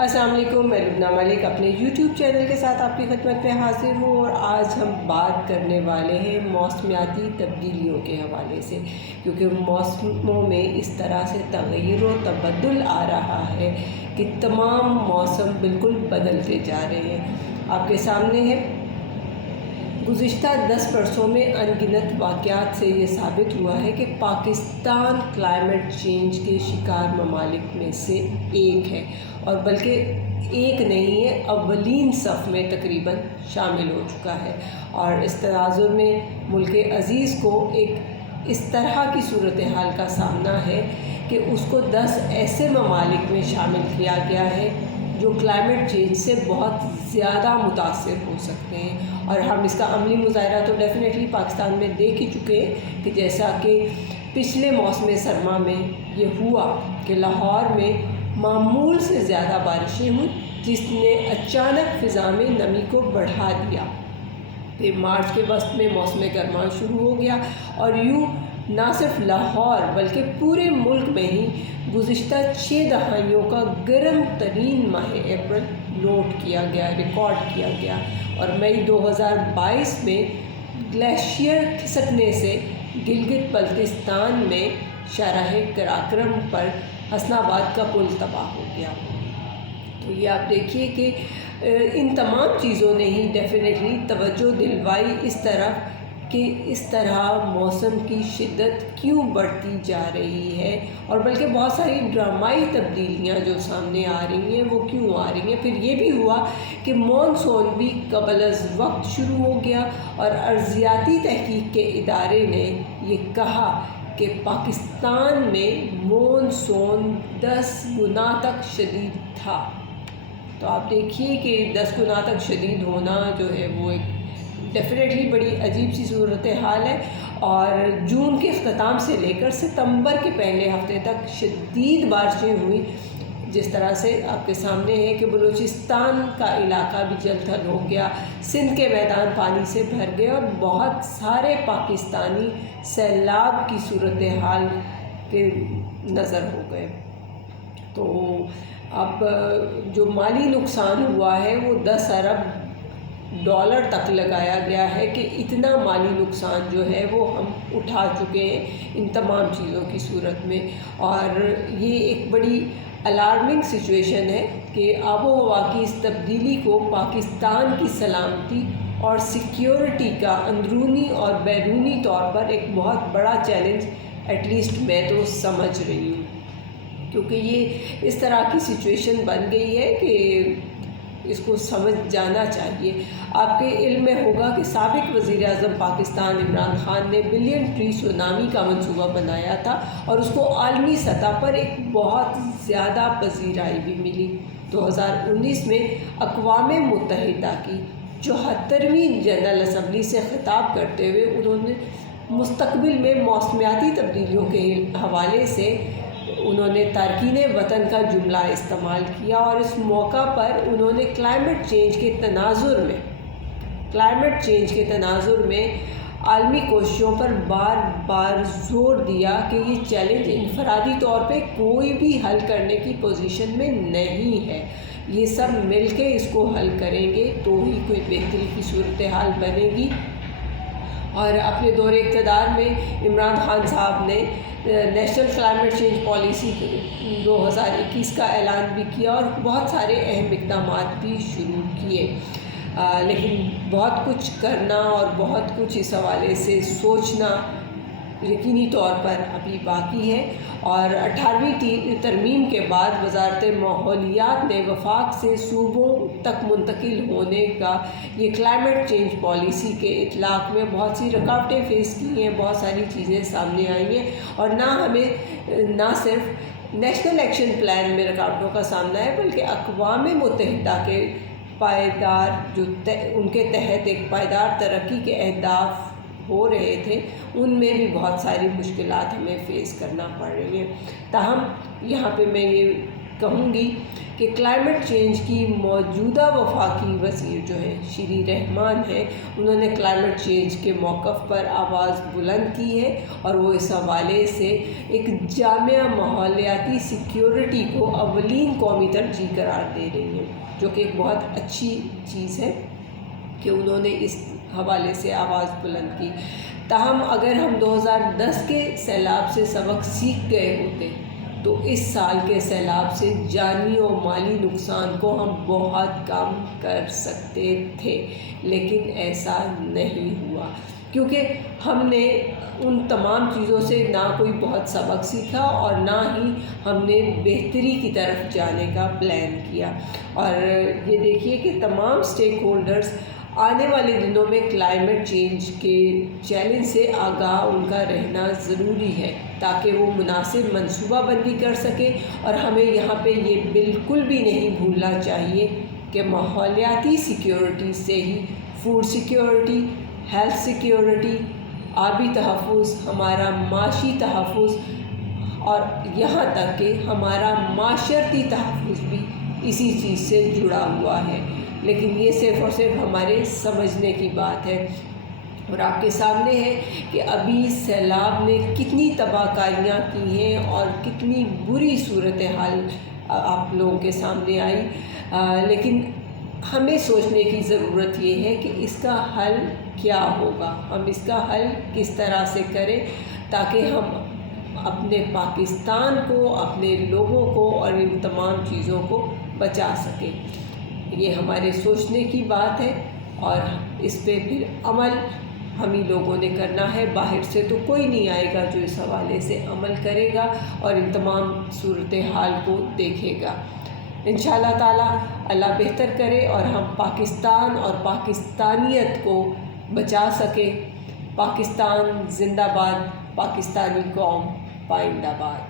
السلام علیکم، میں لبنہ ملک اپنے یوٹیوب چینل کے ساتھ آپ کی خدمت میں حاضر ہوں، اور آج ہم بات کرنے والے ہیں موسمیاتی تبدیلیوں کے حوالے سے، کیونکہ موسموں میں اس طرح سے تغیر و تبدل آ رہا ہے کہ تمام موسم بالکل بدلتے جا رہے ہیں۔ آپ کے سامنے ہے گزشتہ 10 برسوں میں ان گنت واقعات سے یہ ثابت ہوا ہے کہ پاکستان کلائمیٹ چینج کے شکار ممالک میں سے ایک ہے، اور بلکہ ایک نہیں ہے، اولین صف میں تقریباً شامل ہو چکا ہے۔ اور اس تناظر میں ملک عزیز کو ایک اس طرح کی صورتحال کا سامنا ہے کہ اس کو 10 ایسے ممالک میں شامل کیا گیا ہے جو کلائمیٹ چینج سے بہت زیادہ متاثر ہو سکتے ہیں، اور ہم اس کا عملی مظاہرہ تو ڈیفینیٹلی پاکستان میں دیکھ ہی چکے ہیں کہ جیسا کہ پچھلے موسم سرما میں یہ ہوا کہ لاہور میں معمول سے زیادہ بارشیں ہوئیں، جس نے اچانک فضا میں نمی کو بڑھا دیا۔ پھر مارچ کے وسط میں موسم گرما شروع ہو گیا، اور یوں نہ صرف لاہور بلکہ پورے ملک میں ہی گزشتہ 6 دہائیوں کا گرم ترین ماہ اپریل نوٹ کیا گیا، ریکارڈ کیا گیا، اور مئی 2022 میں گلیشیئر کھسکنے سے گلگت بلتستان میں شاہراہ قراقرم پر حسن آباد کا پل تباہ ہو گیا۔ تو یہ آپ دیکھیے کہ ان تمام چیزوں نے ہی ڈیفینیٹلی توجہ دلوائی اس طرف کہ اس طرح موسم کی شدت کیوں بڑھتی جا رہی ہے، اور بلکہ بہت ساری ڈرامائی تبدیلیاں جو سامنے آ رہی ہیں وہ کیوں آ رہی ہیں۔ پھر یہ بھی ہوا کہ مانسون بھی قبل از وقت شروع ہو گیا، اور ارضیاتی تحقیق کے ادارے نے یہ کہا کہ پاکستان میں مانسون 10 گنا تک شدید تھا۔ تو آپ دیکھیے کہ 10 گنا تک شدید ہونا جو ہے وہ ایک ڈیفینیٹلی بڑی عجیب سی صورتحال ہے، اور جون کے اختتام سے لے کر ستمبر کے پہلے ہفتے تک شدید بارشیں ہوئیں، جس طرح سے آپ کے سامنے ہے کہ بلوچستان کا علاقہ بھی جل تھل ہو گیا، سندھ کے میدان پانی سے بھر گئے، اور بہت سارے پاکستانی سیلاب کی صورتحال کے نظر ہو گئے۔ تو اب جو مالی نقصان ہوا ہے وہ 10 ارب ڈالر تک لگایا گیا ہے کہ اتنا مالی نقصان جو ہے وہ ہم اٹھا چکے ہیں ان تمام چیزوں کی صورت میں، اور یہ ایک بڑی الارمنگ سچویشن ہے کہ آب و ہوا کی اس تبدیلی کو پاکستان کی سلامتی اور سیکیورٹی کا اندرونی اور بیرونی طور پر ایک بہت بڑا چیلنج ایٹ لیسٹ میں تو سمجھ رہی ہوں، کیونکہ یہ اس طرح کی سچویشن بن گئی ہے کہ اس کو سمجھ جانا چاہیے۔ آپ کے علم میں ہوگا کہ سابق وزیر اعظم پاکستان عمران خان نے بلین ٹری سونامی کا منصوبہ بنایا تھا، اور اس کو عالمی سطح پر ایک بہت زیادہ پذیرائی بھی ملی۔ 2019 میں اقوام متحدہ کی 74ویں جنرل اسمبلی سے خطاب کرتے ہوئے انہوں نے مستقبل میں موسمیاتی تبدیلیوں کے حوالے سے انہوں نے تارکین وطن کا جملہ استعمال کیا، اور اس موقع پر انہوں نے کلائمیٹ چینج کے تناظر میں عالمی کوششوں پر بار بار زور دیا کہ یہ چیلنج انفرادی طور پہ کوئی بھی حل کرنے کی پوزیشن میں نہیں ہے، یہ سب مل کے اس کو حل کریں گے تو ہی کوئی بہتری کی صورتحال بنے گی۔ اور اپنے دور اقتدار میں عمران خان صاحب نے نیشنل کلائمیٹ چینج پالیسی 2021 کا اعلان بھی کیا، اور بہت سارے اہم اقدامات بھی شروع کیے، لیکن بہت کچھ کرنا اور بہت کچھ اس حوالے سے سوچنا یقینی طور پر ابھی باقی ہے۔ اور 18ویں ترمیم کے بعد وزارت ماحولیات نے وفاق سے صوبوں تک منتقل ہونے کا یہ کلائمیٹ چینج پالیسی کے اطلاق میں بہت سی رکاوٹیں فیس کی ہیں، بہت ساری چیزیں سامنے آئی ہیں، اور نہ صرف نیشنل ایکشن پلان میں رکاوٹوں کا سامنا ہے، بلکہ اقوام متحدہ کے پائیدار ان کے تحت ایک پائیدار ترقی کے اہداف ہو رہے تھے، ان میں بھی بہت ساری مشکلات ہمیں فیس کرنا پڑ رہی ہیں۔ تاہم یہاں پہ میں یہ کہوں گی کہ کلائمیٹ چینج کی موجودہ وفاقی وزیر جو ہے شری رحمان ہے، انہوں نے کلائمیٹ چینج کے موقف پر آواز بلند کی ہے اور وہ اس حوالے سے ایک جامع ماحولیاتی سیکیورٹی کو اولین قومی ترجیح قرار دے رہی ہیں، جو کہ ایک بہت اچھی چیز ہے کہ انہوں نے اس حوالے سے آواز بلند کی۔ تاہم اگر ہم 2010 کے سیلاب سے سبق سیکھ گئے ہوتے تو اس سال کے سیلاب سے جانی اور مالی نقصان کو ہم بہت کم کر سکتے تھے، لیکن ایسا نہیں ہوا کیونکہ ہم نے ان تمام چیزوں سے نہ کوئی بہت سبق سیکھا اور نہ ہی ہم نے بہتری کی طرف جانے کا پلان کیا۔ اور یہ دیکھیے کہ تمام اسٹیک ہولڈرز آنے والے دنوں میں کلائمیٹ چینج کے چیلنج سے آگاہ ان کا رہنا ضروری ہے تاکہ وہ مناسب منصوبہ بندی کر سکیں۔ اور ہمیں یہاں پہ یہ بالکل بھی نہیں بھولنا چاہیے کہ ماحولیاتی سیکیورٹی سے ہی فوڈ سیکیورٹی، ہیلتھ سیکیورٹی، آبی تحفظ، ہمارا معاشی تحفظ اور یہاں تک کہ ہمارا معاشرتی تحفظ بھی اسی چیز سے جڑا ہوا ہے، لیکن یہ صرف اور صرف ہمارے سمجھنے کی بات ہے۔ اور آپ کے سامنے ہے کہ ابھی سیلاب نے کتنی تباہ کاریاں کی ہیں اور کتنی بری صورتحال آپ لوگوں کے سامنے آئی، لیکن ہمیں سوچنے کی ضرورت یہ ہے کہ اس کا حل کیا ہوگا، ہم اس کا حل کس طرح سے کریں تاکہ ہم اپنے پاکستان کو، اپنے لوگوں کو اور ان تمام چیزوں کو بچا سکیں۔ یہ ہمارے سوچنے کی بات ہے اور اس پہ پھر عمل ہم ہی لوگوں نے کرنا ہے، باہر سے تو کوئی نہیں آئے گا جو اس حوالے سے عمل کرے گا اور ان تمام صورتحال کو دیکھے گا۔ انشاءاللہ تعالی اللہ بہتر کرے اور ہم پاکستان اور پاکستانیت کو بچا سکیں۔ پاکستان زندہ باد، پاکستانی قوم پائندہ باد۔